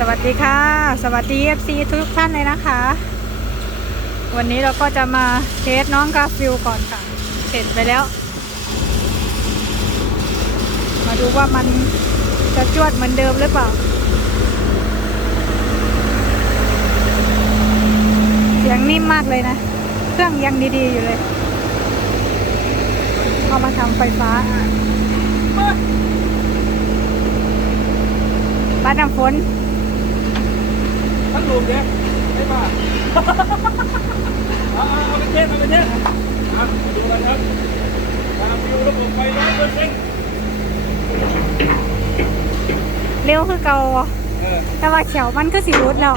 สวัสดีค่ะ สวัสดี FC ทุกท่านเลยนะคะ วันนี้เราก็จะมาเทสน้องกาฟิลก่อนค่ะ เสร็จไปแล้ว มาดูว่ามันจะจวดเหมือนเดิมหรือเปล่า เสียงนิ่มมากเลยนะ เครื่องยังดีๆอยู่เลยเอามาทำไฟฟ้าบ้านน้ำฝน ทั้งลูกเนี่ยไม่ป่ะเอาเอาเอาไปเทสเอาไปเทสอะมาดูกันครับตามวิวระบบไฟร้อยเปอร์เซ็นต์เร็วคือเก่าเออแต่ว่าเขียวมันก็สิรุดแล้ว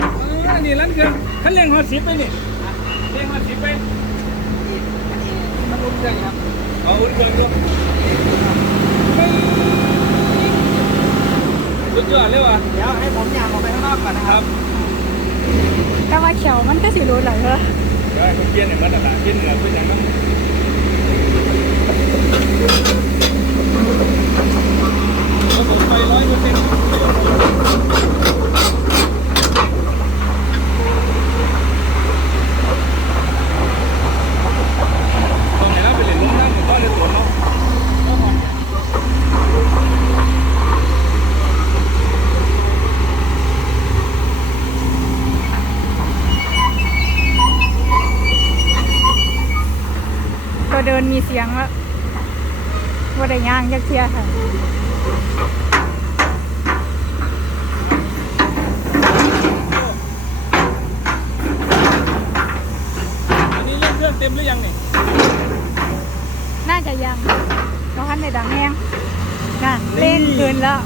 อ่านี่ร้านเครื่องขันเลี้ยงหัวสิบไปนี่เลี้ยงหัวสิบไปมันอุ่นเครื่องครับเอาอุ่นเครื่องด้วยสุดยอดเลยว่ะเดี๋ยวให้ผมยางออกไปข้างนอกก่อนนะคครัรับบ แต่ว่าเขียวมันก็สิรุดเหรอเฮ้อเดี๋ยวให้ผมเปลี่ยนเนี่ยมันอะไรเปลี่ยนเหนือเพื่อนอย่างนั้นระบบไฟร้อยเปอร์เซ็นต์ ตรงไหนเราไปเล่นลงน้ำหรือว่าเล่นสวนเนาะเตัวเดินมีเสียงแล้วว่าได้ย่างยักเทียค่ะอันนี้เล่นเครื่องเต็มหรือยังนี่น่าจะยังเพราะคันในดังแห้งน่ะเล่นคืนแล้ว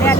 วค่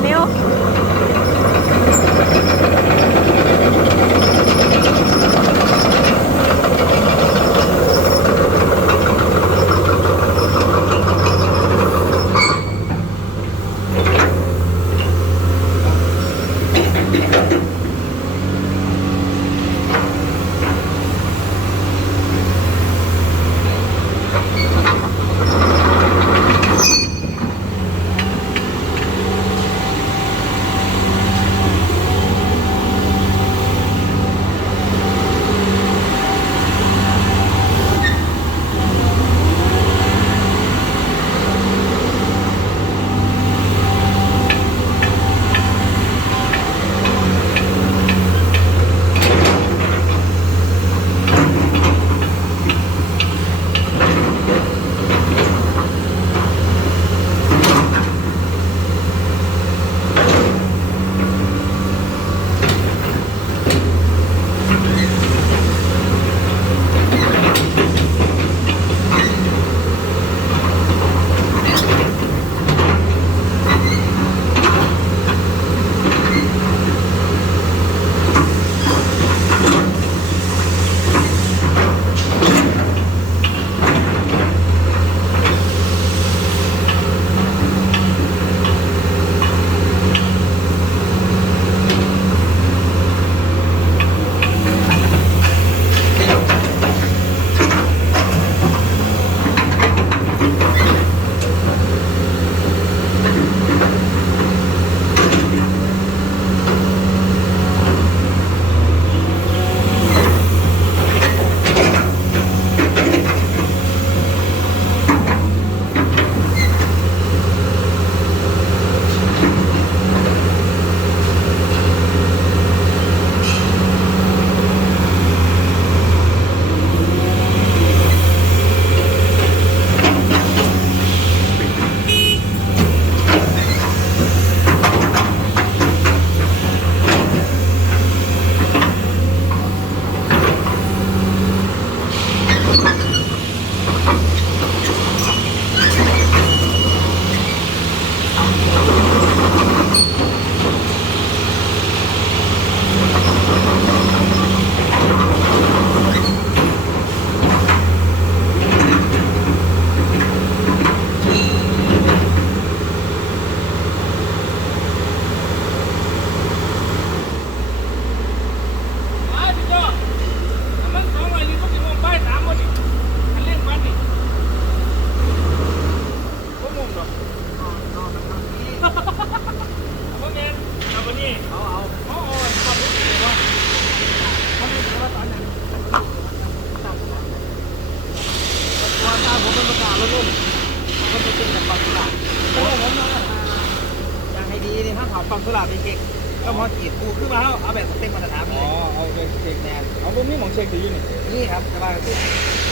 ช็คดีอยู่นี่นี่ครับจะว่าคือ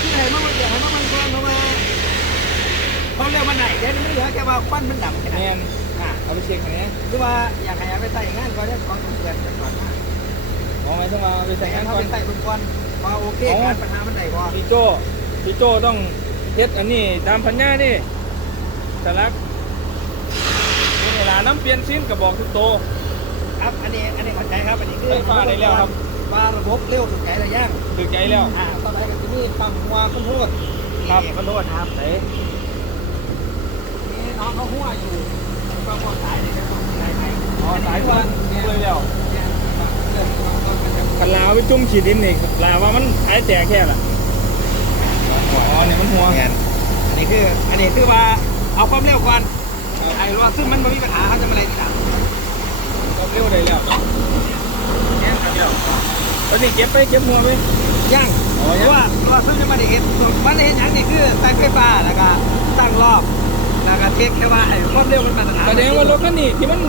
ที่ไหนมันอยากให้มันมันก่อนเพราะว่าความเร็วมันไหนเดี๋ยวนี้ไม่เหลือแค่ว่าควันมันดำแค่นั้นแม่นอ่าเอาไปเช็คอันนี้หรือว่าอยากให้เอาไปใส่งานก่อนเนี่ยของเดือนก่อนมาเอาไงต้องมาไปใส่ใส่งางานนเขาก่อไปนใส่คุณก่อนพอโอเคการปัญหามันไหนพอพี่โจพี่โจต้องเฮ็ดอันนี้ตามพันญาดิสลักนี่เวลาน้ำเปลี่ยนชิ้นกระบอกทุกโตครับอันนี้อันนี้เข้าใจครับอันนี้คือไฟฟ้าได้แล้วครับ ว่าระบบเร็วสุดใจระย่างถึกใจแล้ว อ่าต่อไปก็จะมีปั๊มหัวขึ้นโทษครับ นี่ขึ้นโทษนะครับไหนนี่น้องเขาหัวอยู่ปั๊มหัวสายนี่นะครับสายไหนอ๋อสายควันเลยแล้วเนี่ยเกิดความต้นกันจากคันลาวไปจุ่มขีดดินนี่ลาว่ามันหายแตกแค่ล่ะอ๋อเนี่ยมันหัวงานอันนี้คือ อันนี้คือว่าเอาความเร็วก่อนครับไอ้รถซึ่งมันไม่มีปัญหาเขาจะมาอะไรทีหลังก็เร็วได้แล้วเนี่ยครับ ตอนนี้เก็บไปเก็บหัวไปย่างอ๋อเพยังราะว่ารถซึ่งจะมาได้เห็นมันได้เห็นอย่างนี้คือใส่ไฟฟ้าแล้วก็ตั้งรอบแล้วก็เทคแค่ว่าไอ้ความเร็วมันมาตรฐานแสดงว่ารถคันนี้ที่มัน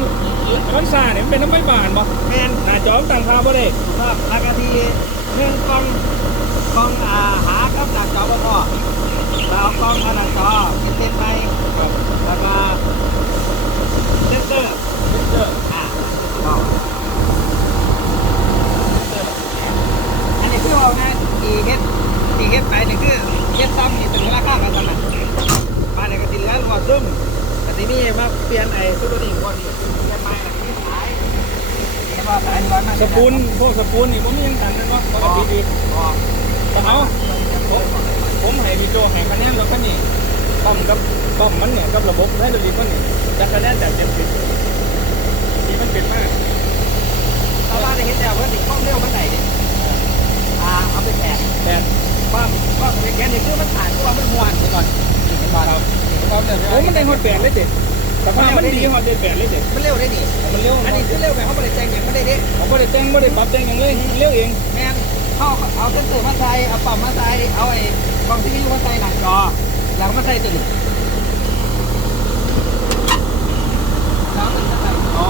มันซ่าเนี่ยมันเป็นน้ำไฟบานบ่แมนหน้าจอมตั้งคาบ่ได้ครับแล้วก็ที่เรื่องกล้องกล้องอาหากับหน้าจอบ่พอแล้วเอากล้องกับหน้าจอเป็นเส้นไปแล้วก็เซนเซอร์เซ็นเซอร์ อ่าต่ออันนี้ คือเอาไงอีเฮ็ดอีเฮ็ดไปนี่คือเฮ็ดซ้ำนี่เป็นราคากันซ้ำน่ะมาในกระติเหลือรัวซึมกระติทีนี้มาเปลี่ยนไอ้ซุปเปอร์ดิ่งก่อดิเปลี่ยนไปหลังที่สายเห็นว่าสายร้อยมากสปูนพวกสปูนนี่ผมยังทันนะเนว่าปกติดีแต่เอาผมผมให้พี่โจให้คะแนนรถคันนี้ต้อมกับต้อมมันเนี่ยกับระบบไฮดรอลิกมันนี่จะคะแนนจากเต็มสิบที่มันเป็นมากชาวบ้านได้เห็นแล้วว่าสิ่งข้องเร็วมันไหนเนี่ย อ่าเอาไปแทนแต่ว่าว่าเป็นนี้คือมันผ่านตัวมันมวนไปก่อนนป่ะครับาเร็วโอ้มันได้ฮอตแปดเลยเด็ดสภามันดีฮอตได้แปดเลยเด็ดมันเร็วได้ดิมันเร็วอันนี้คือเร็วแบบเขาไม่ได้แจ้งอย่างไม่ได้เดิผมไม่ได้แต่งไม่ได้ปรับแต่งอย่างเลยเร็วเองแม่นเขาเอาเส้นสื่อมาใส่เอาปั๊มมาใส่เอาไอ้กล่องที่มีมาใส่หนังจอแล้วมาใส่ตัวนี้แล้วมันจะใส่อ๋อ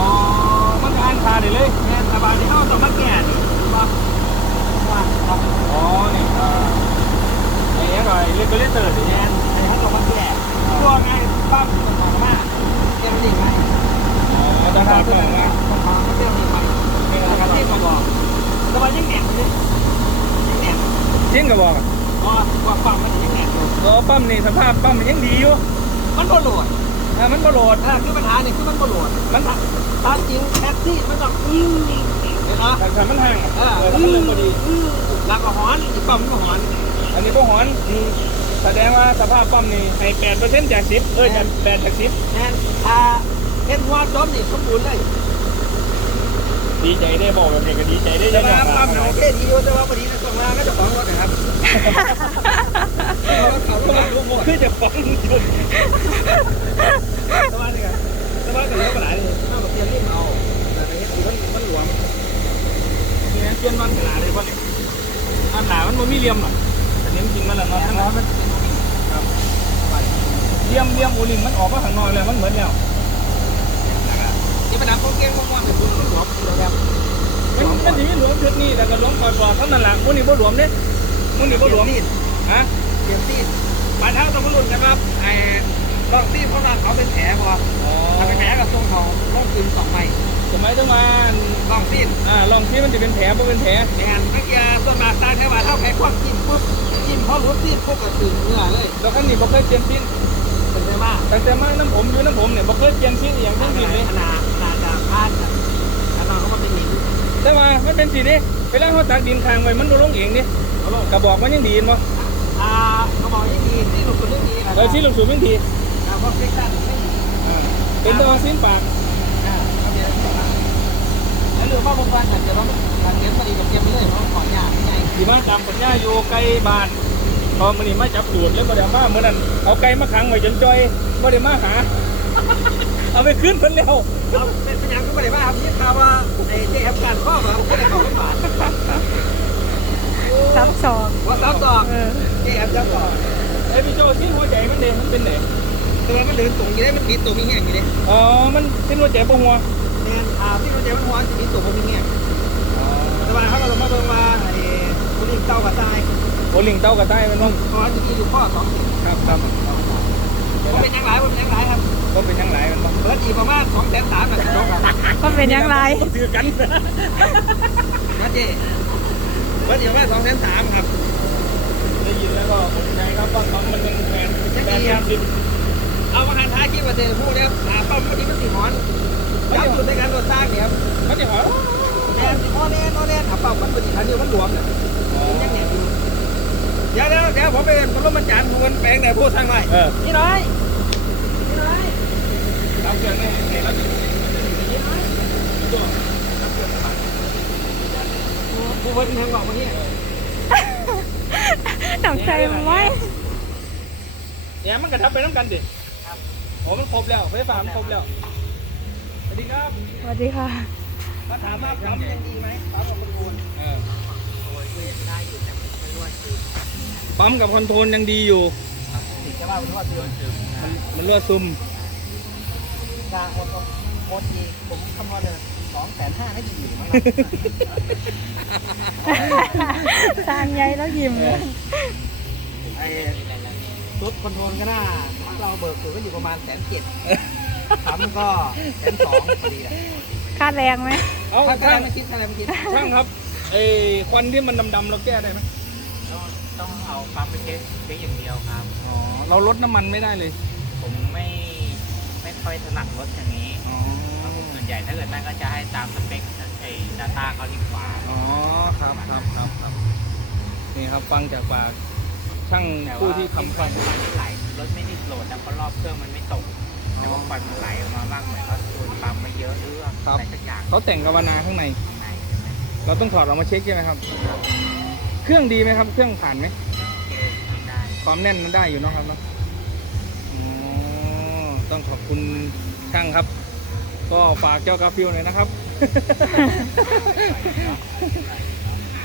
มันก็อ่านคาได้เลยแม่นสบายที่เขาต้องมาแก่นี่ว่าว่าเอาอ๋อนี่เอ่อไอ้ยังไงเรกูเลเตอร์ดิ แม่นไอ้เขาต้องมาแก่ตัวไงปั๊มมันมามาแกมันดีไงอ๋อต้องราถาคามตัวก่อนั้นนว่ามันมามันเรื่องนี้ไราคาที่เขาบอกสบายยังแหนมเลยยังแหนมจริงกับบอกอ๋อว่ามมันยังแหนมอยู่ก็ปั๊มนี่สภาพปั๊มมันยังดีอยู่มันบ่โหลดอ่ามันก็โหลด อ่าคือปัญหานี่คือมันบ่โหลดมันตามจริงแท็กซี่มันต้องอื้อ เห็นไหมถ้าถ้ามันห่างอะเออเออถ้ามันเริ่มพอดีอื้อแล้วก็หอนอีกปั๊มก็หอน อันนี้ก็หอนแสดงว่าสภาพปั๊มนี่ให้แปดเปอร์เซ็นต์จากสิบเอ้ยจากแปดจากสิบแทนอ่าเห็นหัวจมนี่สมบูรณ์เลย ดีใจได้บอกแบบนี้ก็ดีใจได้แต่ยังว่าไงปั๊มน่ะโอเคดีอยู่แต่ว่าพอดีนะส่งมาก็จะฟ้องรถนะครับเขาเขาก็มาลูกหมด คือจะฟ้องจุด แต่ว่านี่ครับแต่ว่าก็เลี้ยวไปหลายเลยเอามาเปลี่ยนรีบเอาแต่ในเฮ็ดมันมันหลวม นี่นะเปลี่ยนมันขนาดเลยว่าเนี่ยอัน หนามันไม่มีเลี่ยมหรอกอันนี้จริงมันละเนาะแต่ทั้งนั้นมันเป็นนี่ครับเลี่ยมเลี่ยมโอลิงมันออกมาข้างนอกเลยมันเหมือนแล้วนี่เป็นน้ำโคเกงมากๆเป็นบุญหลวมอยู่แล้วมันมันจะมีหลวมชุดนี้แต่ก็หลวมก่อนบอกเท่านั้นหละพวกนี้บ่หลวมเด้พวกนี้บ่หลวมซีดฮะเปลี่ยนซีดมาเท้าต้องมาลุ้นนะครับไอ้ลองซีดเขาดันเขาเป็นแผลพออ๋อถ้าเป็นแผลกับทรงของลองคืนสองใบ สมัยต้องมาลองซีดอ่าลองที่มันจะเป็นแผลบ่เป็นแผลในงานเมื่อกี้ส่วนมากตาแค่ว่าเท่าแผลความจิ้มปุ๊บจิ้มพอรู้ซีดปุ๊บก็ถึงเนื้อเลยแล้วคันนี้บ่เคยเปลี่ยนชิ้นเป็นไปมากตั้งแต่มาน้ำผมอยู่น้ำผมเนี่ยบ่เคยเปลี่ยนชิ้นอหย่างขทั้งสิ้นเลยนาดขนาดจะพลาดกันขนาดเขามาเป็นหินแต่ว่ามันเป็นสิเด้เวลาเขาตักดินค้างไว้มันบ่ลงเองดิเขาลงกระบอกมันยังดีนบ่อ่าเขาบอกยังดีที่หลุดคนเรื่องนี้นะเออชิ้นลูกสูบยังดีอ่าเพราะฟิกชั่นไม่ดีอ่าเป็นตัวสิ้นปาก อ่าเขาเดี๋ยว แล้วหรือว่าบางวันอาจจะต้องการเก็บพอดีกับเก็บไปเลยเพราะขอหยาบไงสิมาตามสัญญาอยู่ไกลบ้านพอมื้อนี้มาจับดูดแล้วบ่ได้มามื้อนั้นเอาไก่มาขังไว้จนจ่อยบ่ได้มาหา เอาไปคืนเพิ่นแล้วเราเป็นพยานก็ไม่ได้ว่าครับยี่ข่าวว่าไอ้เจ๊แอปการข้อมาไม่ได้ของบาทซับซ้อนว่าซับต่อเออเจ๊แอปซับต่อไอ้พี่โจชิ้นหัวใจมันเด้มันเป็นไหนตัวมันเดินตรงอยู่ได้มันปิดตัวมีแง่งอยู่เลยอ๋อมันชิ้นหัวใจบ่หัว เนี่ยอ่าที่มันจะมันหัวจะมีตัวมีแง่งแต่ว่าเขาเรามาเบิ่งว่าไอ้ผู้ลิงเต้ากับตายโอลิงเต้ากระต่ายมันบ่เพราะว่าจะมีอยู่ข้อสองสิ่งครับครับมันเป็นยังไงมันเป็นยังไงครับก็เป็นยังไงมันบ่เปิดอีกประมาณสองแสนสามแบบจบครับก็เป็นอยังไงถือกันนะเจ๊เปิดอีกประมาณสองแสนสามครับ เออนี่น้อยนี่น้อยรับเครื่องนี่เห็นแล้วดิผู้คนทางบอกมาเนี่ยหนังใจไหมเนี่ยมันกระทับไปน้ำกันดิโอ้มันครบแล้วไฟฟ้ามันครบแล้ว สวัสดีครับ สวัสดีค่ะมาถามว่าปั๊มยังดีไหมปั๊มกับคนโอนเออได้อยู่แต่มันรั่วซึมปั๊มกับคอนโทรลยังดีอยู่ ถึงจะว่ามันรั่วซึมมันมันรั่วซึมจาโอนโอนทีผมคำนวณเลยสองแสนห้าให้ดีอยู่มั้งสร้างใหญ่แล้วยิ้มเลยไอ้รถคอนโทรลก็น่าเราเบิกถือก็อยู่ประมาณแสนเจ็ดปั๊มก็แสนสองพอดีแหละค่าแรงไหมเอาถ้าถ้าช่างไม่คิดอะไรงไม่คิดช่างครับไอ้ควันที่มันดำๆเราแก้ได้ไหม ต้องเอาปั๊มไปเช็คเช็คอย่างเดียวครับ อ๋อเราลดน้ำมันไม่ได้เลยผมไม่ไม่ค่อยค่อยถนัดรถอย่างนี้อ๋อส่วนใหญ่ถ้าเกิดแม่ก็จะให้ตามสเปคไอ้ดัต้าเขาดีกว่าอ๋อครับครับครับครับนี่ครับฟังจากปากช่างแต่ผู้ว่าที่คำคำฟัฟันนมันไหลรถไม่ได้โหลดนะเพราะรอบเครื่องมันไม่ตก แต่ว่าควันมันไหลออกมามากเหมือนว่าตูนปั๊มไม่เยอะหรือว่าอะไรสักอย่างเขาแต่งกาวนาข้างในข้างในใช่ไหมเราต้องถอดออกมาเช็คใช่ไหมครับ เครื่องดีไหมครับ เครื่องผ่านไหมโอเคไม่ได้ความแน่นมันได้อยู่เนาะครับเนาะอ๋อต้องขอบคุณช่างครับ ก็ฝากเจ้ากาฟิลหน่อยนะครับ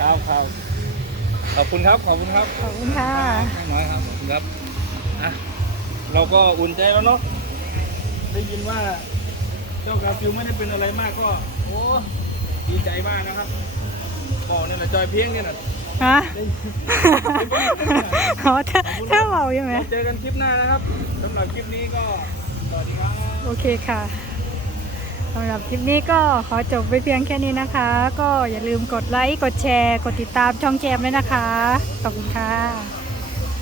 ครับครับขอบคุณครับ ขอบคุณครับขอบคุณค่ะน้อยครับขอบคุณครับอะเราก็อุ่นใจแล้วเนาะได้ยินว่าเจ้ากาฟิลไม่ได้เป็นอะไรมากก็ โอ้ดีใจมากนะครับบอกเนี่ยนะจอยเพียงเนี่ยนะ ฮะได้อ๋อถ้าถ้าเมาใช่ไหมเจอกันคลิปหน้านะครับสำหรับคลิปนี้ก็สวัสดีครับโอเคค่ะสำหรับคลิปนี้ก็ขอจบไปเพียงแค่นี้นะคะ ก็อย่าลืมกดไลค์ กดแชร์ กดติดตามช่องแจมด้วยนะคะ ขอบคุณค่ะ